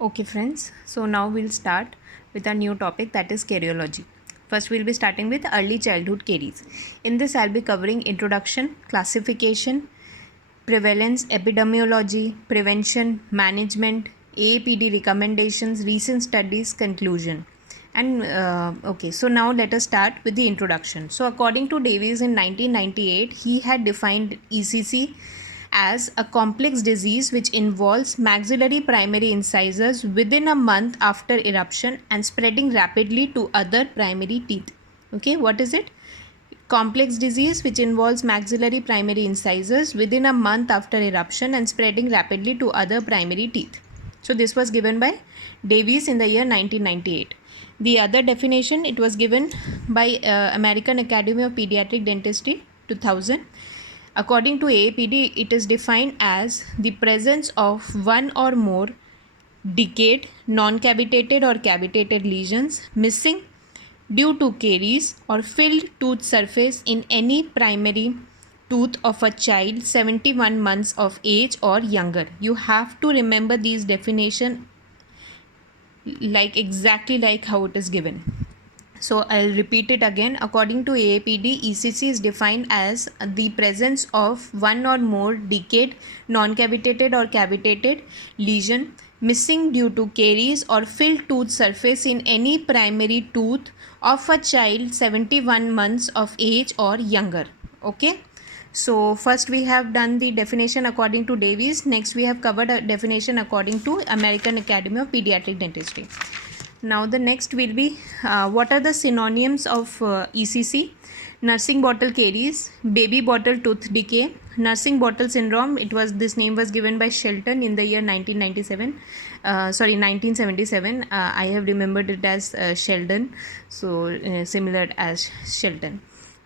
Okay friends, so now we'll start with a new topic, that is caryology. First we'll be starting with early childhood caries. In this I'll be covering introduction, classification, prevalence, epidemiology, prevention, management, AAPD recommendations, recent studies, conclusion. And okay, so now let us start with the introduction. So according to Davies in 1998, he had defined ECC as a complex disease which involves maxillary primary incisors within a month after eruption and spreading rapidly to other primary teeth. Okay, what is it? Complex disease which involves maxillary primary incisors within a month after eruption and spreading rapidly to other primary teeth. So this was given by Davies in the year 1998. The other definition, it was given by American Academy of Pediatric Dentistry 2000. According to AAPD, it is defined as the presence of one or more decayed, non-cavitated or cavitated lesions missing due to caries or filled tooth surface in any primary tooth of a child 71 months of age or younger. You have to remember these definition exactly like how it is given. So I'll repeat it again. According to AAPD, ECC is defined as the presence of one or more decayed, non-cavitated or cavitated lesion missing due to caries or filled tooth surface in any primary tooth of a child 71 months of age or younger. Okay. So first we have done the definition according to Davies. Next we have covered a definition according to American Academy of Pediatric Dentistry. Now the next will be what are the synonyms of ECC? Nursing bottle caries, baby bottle tooth decay, nursing bottle syndrome. This name was given by Shelton in the year 1977. I have remembered it as Sheldon, so similar as Shelton.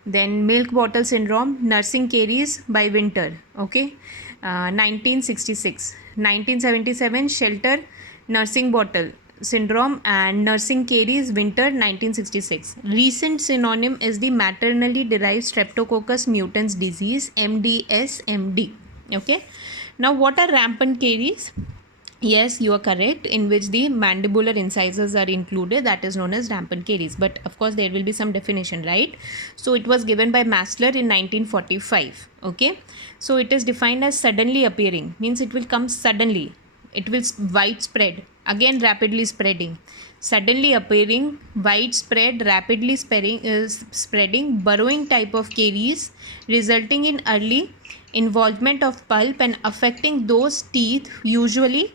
Then milk bottle syndrome, nursing caries by Winter. Okay, 1966. 1977 Shelter, nursing bottle syndrome and nursing caries, Winter, 1966. Recent synonym is the maternally derived streptococcus mutans disease, MDS-MD. Okay. Now what are rampant caries? Yes, you are correct, in which the mandibular incisors are included, that is known as rampant caries. But of course there will be some definition, right? So it was given by Massler in 1945. Okay. So it is defined as suddenly appearing, means it will come suddenly. It will widespread, again rapidly spreading, suddenly appearing, widespread, rapidly spreading, burrowing type of caries resulting in early involvement of pulp and affecting those teeth usually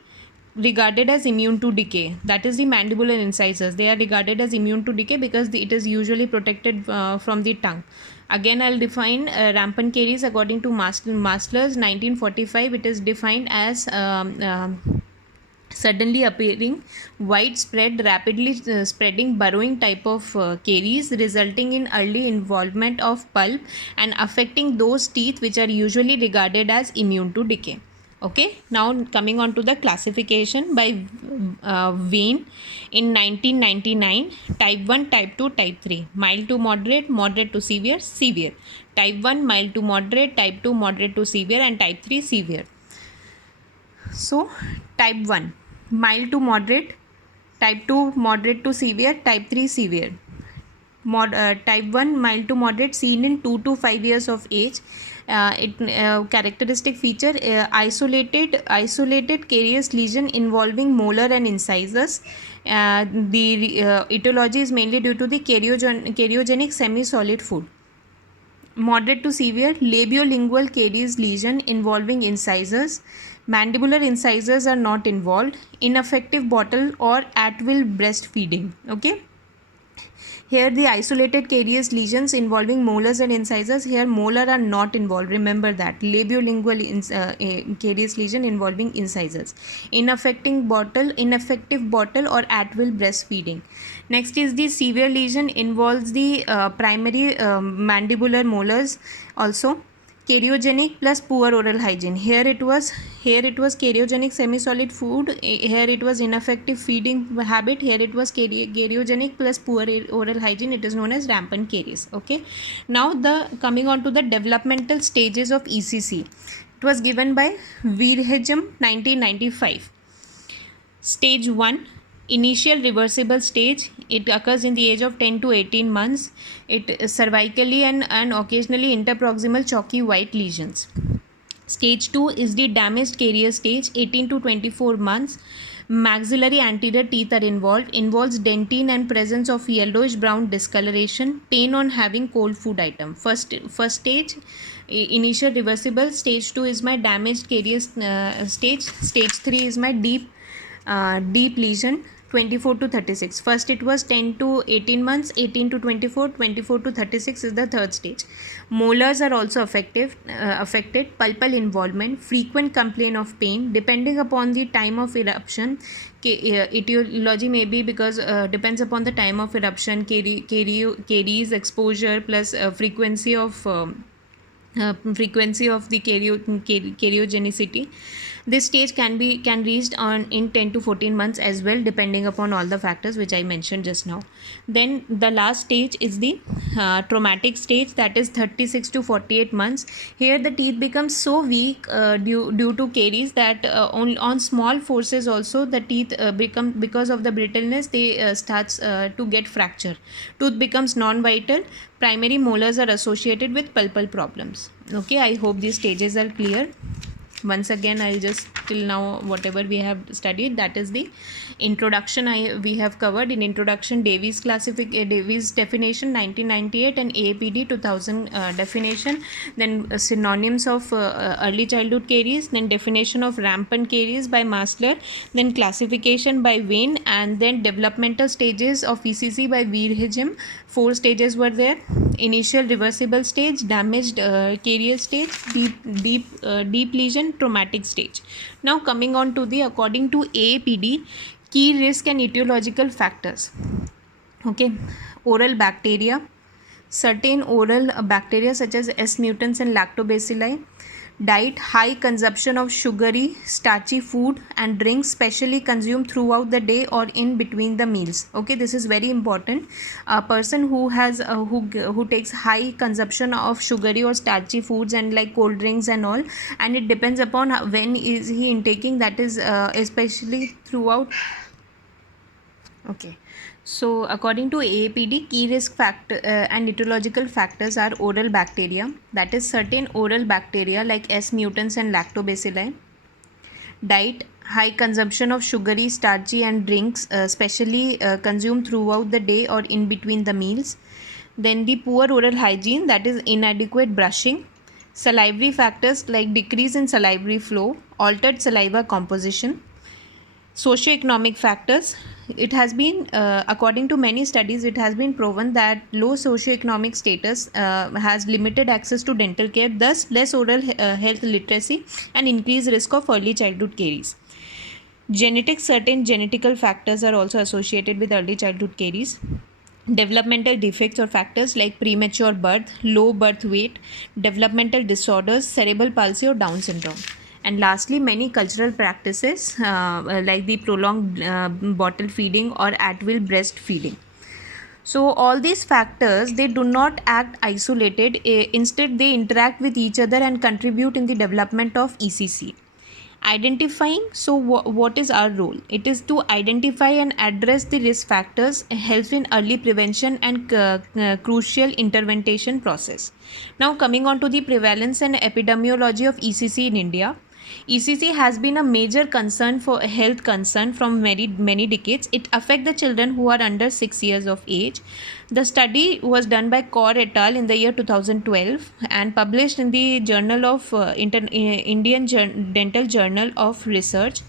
regarded as immune to decay. That is the mandibular incisors. They are regarded as immune to decay because it is usually protected from the tongue. Again, I'll define rampant caries according to Maslow's 1945. It is defined as suddenly appearing, widespread, rapidly spreading, burrowing type of caries resulting in early involvement of pulp and affecting those teeth which are usually regarded as immune to decay. Okay, now coming on to the classification by Vane in 1999, type 1, type 2, type 3, mild to moderate, moderate to severe, severe, type 1 mild to moderate, type 2 moderate to severe and type 3 severe. So type 1 mild to moderate, type 2 moderate to severe, type 3 severe. Type 1 mild to moderate, seen in 2 to 5 years of age. Characteristic feature, isolated carious lesion involving molar and incisors. The etiology is mainly due to the karyogenic semi-solid food. Moderate to severe, labiolingual caries lesion involving incisors. Mandibular incisors are not involved. Ineffective bottle or at-will breastfeeding. Okay. Here the isolated caries lesions involving molars and incisors. Here molar are not involved. Remember that. Labiolingual caries lesion involving incisors. Ineffective bottle or at-will breastfeeding. Next is the severe lesion, involves the primary mandibular molars also. Karyogenic plus poor oral hygiene. Here it was karyogenic semi-solid food. Here it was ineffective feeding habit. Here it was karyogenic plus poor oral hygiene. It is known as rampant caries. Okay. Now coming on to the developmental stages of ECC. It was given by Virhegem 1995. Stage 1, initial reversible stage. It occurs in the age of 10 to 18 months. It is cervically and occasionally interproximal chalky white lesions. Stage 2 is the damaged carrier stage, 18 to 24 months. Maxillary anterior teeth are involved. Involves dentine and presence of yellowish brown discoloration. Pain on having cold food item. First stage, initial reversible. Stage 2 is my damaged carrier stage. Stage 3 is my deep lesion, 24 to 36. First it was 10 to 18 months, 18 to 24, 24 to 36 is the third stage. Molars are also affected. Pulpal involvement, frequent complaint of pain depending upon the time of eruption. Etiology may be because depends upon the time of eruption, caries exposure plus frequency of the karyogenicity. This stage can reached in 10 to 14 months as well, depending upon all the factors which I mentioned just now. Then the last stage is the traumatic stage, that is 36 to 48 months. Here the teeth become so weak due to caries that on small forces also the teeth become, because of the brittleness, they starts to get fracture. Tooth becomes non-vital. Primary molars are associated with pulpal problems. Okay, I hope these stages are clear. Once again, I'll just till now whatever we have studied, that is the introduction we have covered. In introduction, Davies definition 1998 and AAPD 2000 definition. Then synonyms of early childhood caries. Then definition of rampant caries by Masler. Then classification by Wayne, and then developmental stages of ECC by Verhegem. 4 stages were there: initial reversible stage, damaged caries stage, deep lesion, traumatic stage. Now coming on to the, according to AAPD, key risk and etiological factors. Okay, oral bacteria, certain oral bacteria such as S. mutans and lactobacilli. Diet, high consumption of sugary, starchy food and drinks, specially consumed throughout the day or in between the meals. Okay, this is very important. A person who has who takes high consumption of sugary or starchy foods and like cold drinks and all, and it depends upon when is he intaking, that is especially throughout. Okay. So according to AAPD, key risk factor and etiological factors are oral bacteria, that is certain oral bacteria like S. mutans and lactobacilli. Diet, high consumption of sugary, starchy and drinks, specially consumed throughout the day or in between the meals. Then the poor oral hygiene, that is inadequate brushing. Salivary factors like decrease in salivary flow, altered saliva composition. Socioeconomic factors. It has been, according to many studies, it has been proven that low socioeconomic status has limited access to dental care, thus less oral health literacy and increased risk of early childhood caries. Genetics, certain genetical factors are also associated with early childhood caries. Developmental defects or factors like premature birth, low birth weight, developmental disorders, cerebral palsy or Down syndrome. And lastly, many cultural practices like the prolonged bottle feeding or at-will breastfeeding. So all these factors, they do not act isolated. Instead, they interact with each other and contribute in the development of ECC. Identifying, so what is our role? It is to identify and address the risk factors, helps in early prevention and crucial intervention process. Now coming on to the prevalence and epidemiology of ECC in India. ECC has been a major concern for health concern from many decades. It affects the children who are under 6 years of age. The study was done by Kaur et al. In the year 2012 and published in the Journal of Indian Dental Journal of Research,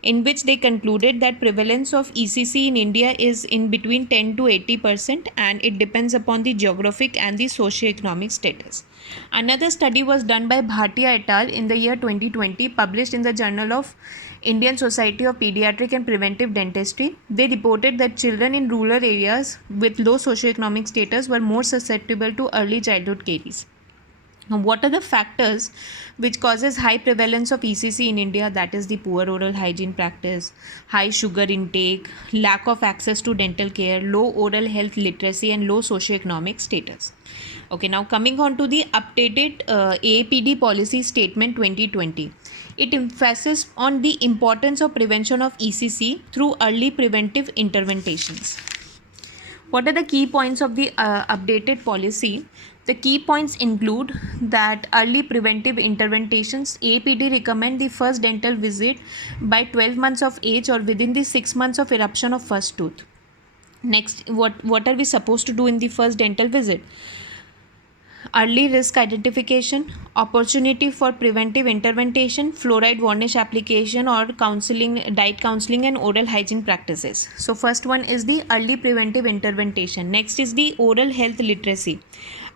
in which they concluded that prevalence of ECC in India is in between 10 to 80%, and it depends upon the geographic and the socioeconomic status. Another study was done by Bhatia et al. In the year 2020, published in the Journal of Indian Society of Pediatric and Preventive Dentistry. They reported that children in rural areas with low socioeconomic status were more susceptible to early childhood caries. Now, what are the factors which causes high prevalence of ECC in India? That is the poor oral hygiene practice, high sugar intake, lack of access to dental care, low oral health literacy and low socioeconomic status. Okay, now coming on to the updated AAPD policy statement 2020. It emphasizes on the importance of prevention of ECC through early preventive interventions. What are the key points of the updated policy? The key points include that early preventive interventions. APD recommend the first dental visit by 12 months of age or within the 6 months of eruption of first tooth. Next, what are we supposed to do in the first dental visit? Early risk identification, opportunity for preventive intervention, fluoride varnish application or counseling, diet counseling and oral hygiene practices. So first one is the early preventive intervention. Next is the oral health literacy.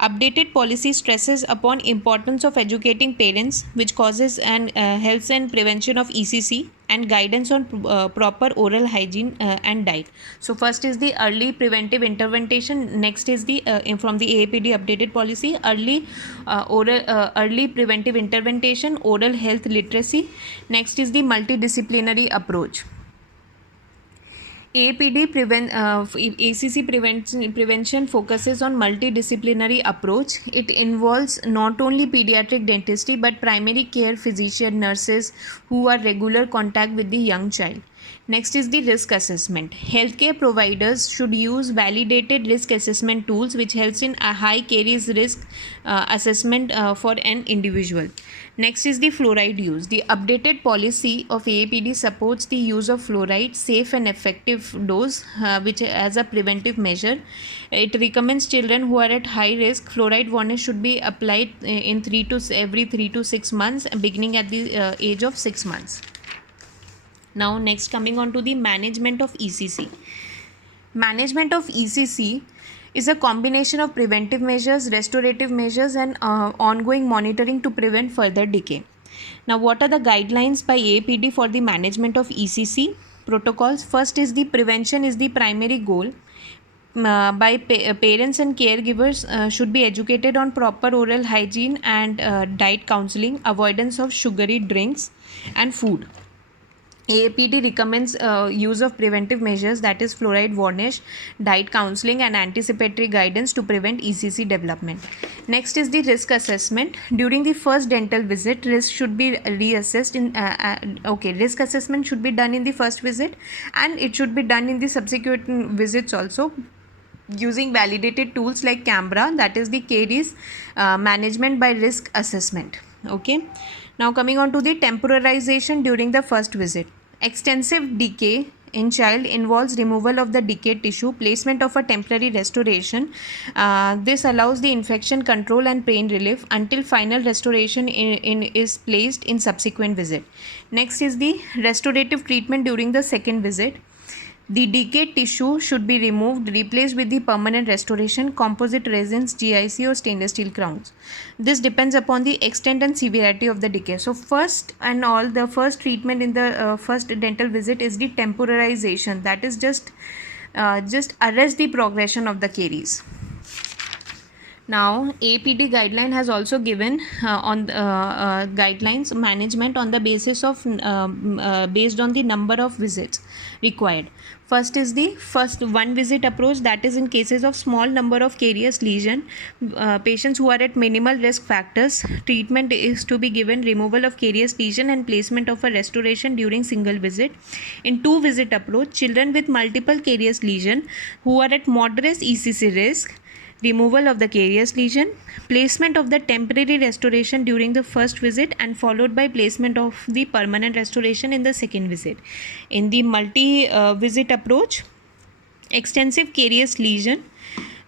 Updated policy stresses upon importance of educating parents, which causes and helps in prevention of ECC and guidance on proper oral hygiene and diet. So first is the early preventive intervention. Next is the from the AAPD updated policy, early preventive intervention, oral health literacy. Next is the multidisciplinary approach. ACC prevention focuses on multidisciplinary approach. It involves not only pediatric dentistry but primary care physician, nurses who are regular contact with the young child. Next is the risk assessment. Healthcare providers should use validated risk assessment tools which helps in a high caries risk assessment for an individual. Next is the fluoride use. The updated policy of AAPD supports the use of fluoride, safe and effective dose, which as a preventive measure. It recommends children who are at high risk. Fluoride varnish should be applied in every 3 to 6 months, beginning at the age of 6 months. Now next, coming on to the management of ECC. Management of ECC is a combination of preventive measures, restorative measures and ongoing monitoring to prevent further decay. Now what are the guidelines by AAPD for the management of ECC? Protocols. First is the prevention is the primary goal. Parents and caregivers should be educated on proper oral hygiene and diet counseling, avoidance of sugary drinks and food. AAPD recommends use of preventive measures, that is fluoride varnish, diet counseling and anticipatory guidance to prevent ECC development. Next is the risk assessment. During the first dental visit, risk should be reassessed risk assessment should be done in the first visit and it should be done in the subsequent visits also, using validated tools like camera, that is the caries management by risk assessment. Okay. Now coming on to the temporarization during the first visit. Extensive decay in child involves removal of the decayed tissue, placement of a temporary restoration. This allows the infection control and pain relief until final restoration is placed in subsequent visit. Next is the restorative treatment during the second visit. The decayed tissue should be removed, replaced with the permanent restoration, composite resins, GIC or stainless steel crowns. This depends upon the extent and severity of the decay. So the first treatment in the first dental visit is the temporarization, that is just arrest the progression of the caries. Now APD guideline has also given on guidelines management on the basis of based on the number of visits required. First is the first one visit approach, that is in cases of small number of carious lesion, patients who are at minimal risk factors, treatment is to be given removal of carious lesion and placement of a restoration during single visit. In two visit approach, children with multiple carious lesion who are at moderate ECC risk, removal of the carious lesion, placement of the temporary restoration during the first visit and followed by placement of the permanent restoration in the second visit. In the multi-visit approach, extensive carious lesion,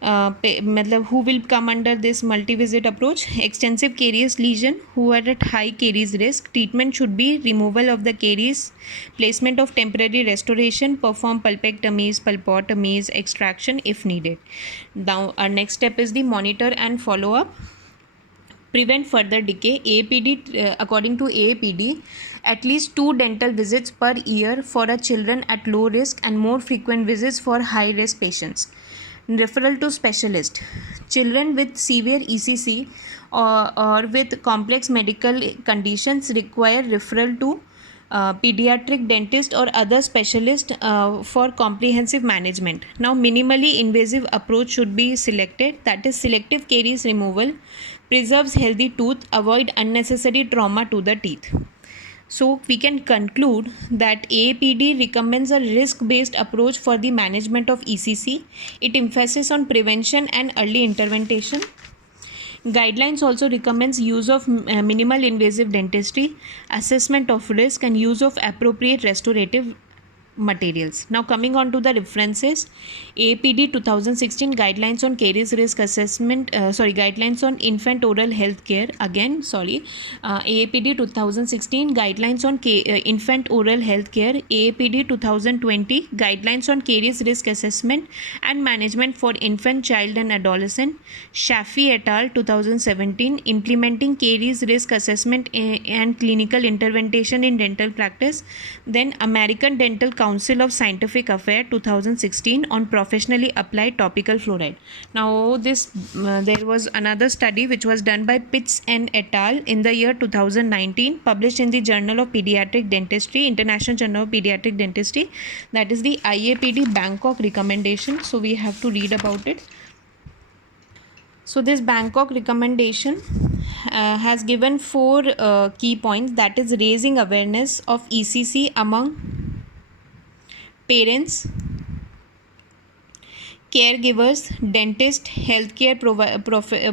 who will come under this multi-visit approach? Extensive carious lesion who are at high caries risk. Treatment should be removal of the caries, placement of temporary restoration, perform pulpectomies, pulpotomies, extraction if needed. Now our next step is the monitor and follow up. Prevent further decay. According to AAPD, at least 2 dental visits per year for a children at low risk and more frequent visits for high risk patients. Referral to specialist. Children with severe ECC or with complex medical conditions require referral to pediatric dentist or other specialist for comprehensive management. Now minimally invasive approach should be selected, that is selective caries removal, preserves healthy tooth, avoid unnecessary trauma to the teeth. So we can conclude that AAPD recommends a risk-based approach for the management of ECC. It emphasizes on prevention and early intervention. Guidelines also recommends use of minimal invasive dentistry, assessment of risk, and use of appropriate restorative materials. Now coming on to the references, AAPD 2016 guidelines on caries risk assessment, guidelines on infant oral health care. AAPD 2016 guidelines on infant oral health care. AAPD 2020 guidelines on caries risk assessment and management for infant, child and adolescent. Shafi et al 2017 implementing caries risk assessment and clinical intervention in dental practice. Then American Dental Council of Scientific Affairs 2016 on professionally applied topical fluoride. Now there was another study which was done by Pitts and et al in the year 2019, published in the Journal of Pediatric Dentistry, International Journal of Pediatric Dentistry, that is the IAPD Bangkok recommendation. So we have to read about it. So this Bangkok recommendation has given 4 key points, that is raising awareness of ECC among parents, caregivers, dentists, healthcare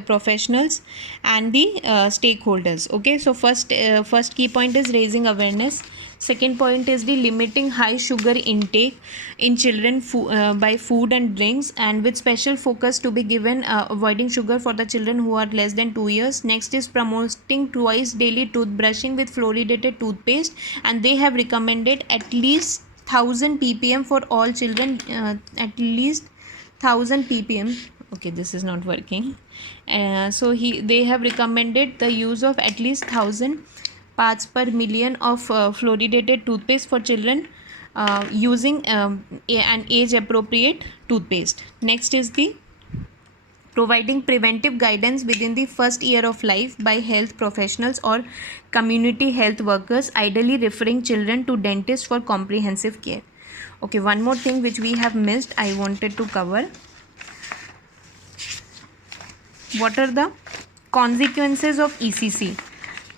professionals and the stakeholders. Okay, so first key point is raising awareness. Second point is the limiting high sugar intake in children by food and drinks, and with special focus to be given avoiding sugar for the children who are less than 2 years. Next is promoting twice daily toothbrushing with fluoridated toothpaste, and they have recommended at least 1000 ppm for all children, at least 1000 ppm. Okay, this is not working. They have recommended the use of at least 1000 parts per million of fluoridated toothpaste for children using an age appropriate toothpaste. Next is the providing preventive guidance within the first year of life by health professionals or community health workers, ideally referring children to dentists for comprehensive care. Okay, one more thing which we have missed, I wanted to cover. What are the consequences of ECC?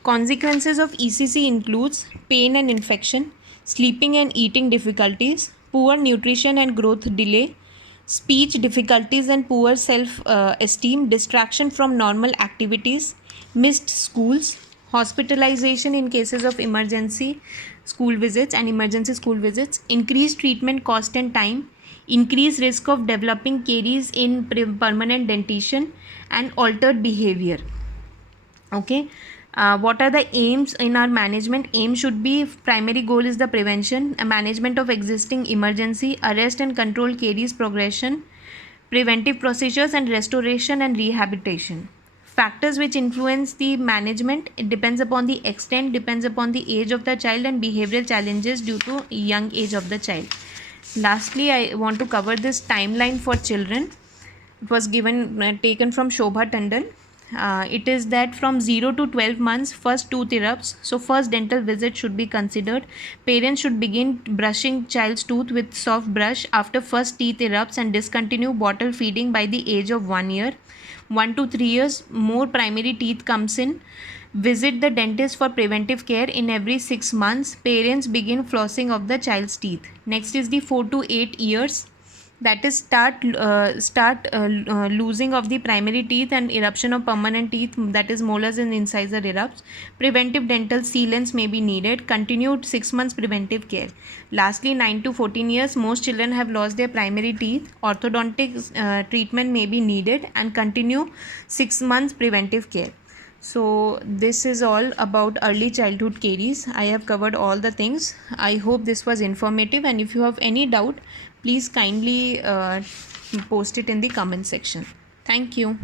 Consequences of ECC includes pain and infection, sleeping and eating difficulties, poor nutrition and growth delay, speech difficulties and poor self-esteem, distraction from normal activities, missed schools, hospitalization in cases of emergency school visits and emergency school visits, increased treatment cost and time, increased risk of developing caries in permanent dentition, and altered behavior. Okay. What are the aims in our management? Aim should be, primary goal is the prevention, management of existing emergency, arrest and control caries progression, preventive procedures and restoration and rehabilitation. Factors which influence the management, it depends upon the extent, depends upon the age of the child and behavioral challenges due to young age of the child. Lastly, I want to cover this timeline for children. It was taken from Shobha Tandon. It is that from 0 to 12 months, first tooth erupts. So first dental visit should be considered. Parents should begin brushing child's tooth with soft brush after first teeth erupts and discontinue bottle feeding by the age of 1 year. 1 to 3 years, more primary teeth comes in. Visit the dentist for preventive care in every 6 months. Parents begin flossing of the child's teeth. Next is the 4 to 8 years. That is losing of the primary teeth and eruption of permanent teeth, that is molars and incisor erupts. Preventive dental sealants may be needed. Continued 6 months preventive care. Lastly, 9 to 14 years, most children have lost their primary teeth. Orthodontic treatment may be needed and continue 6 months preventive care. So this is all about early childhood caries. I have covered all the things. I hope this was informative, and if you have any doubt, please kindly post it in the comment section. Thank you.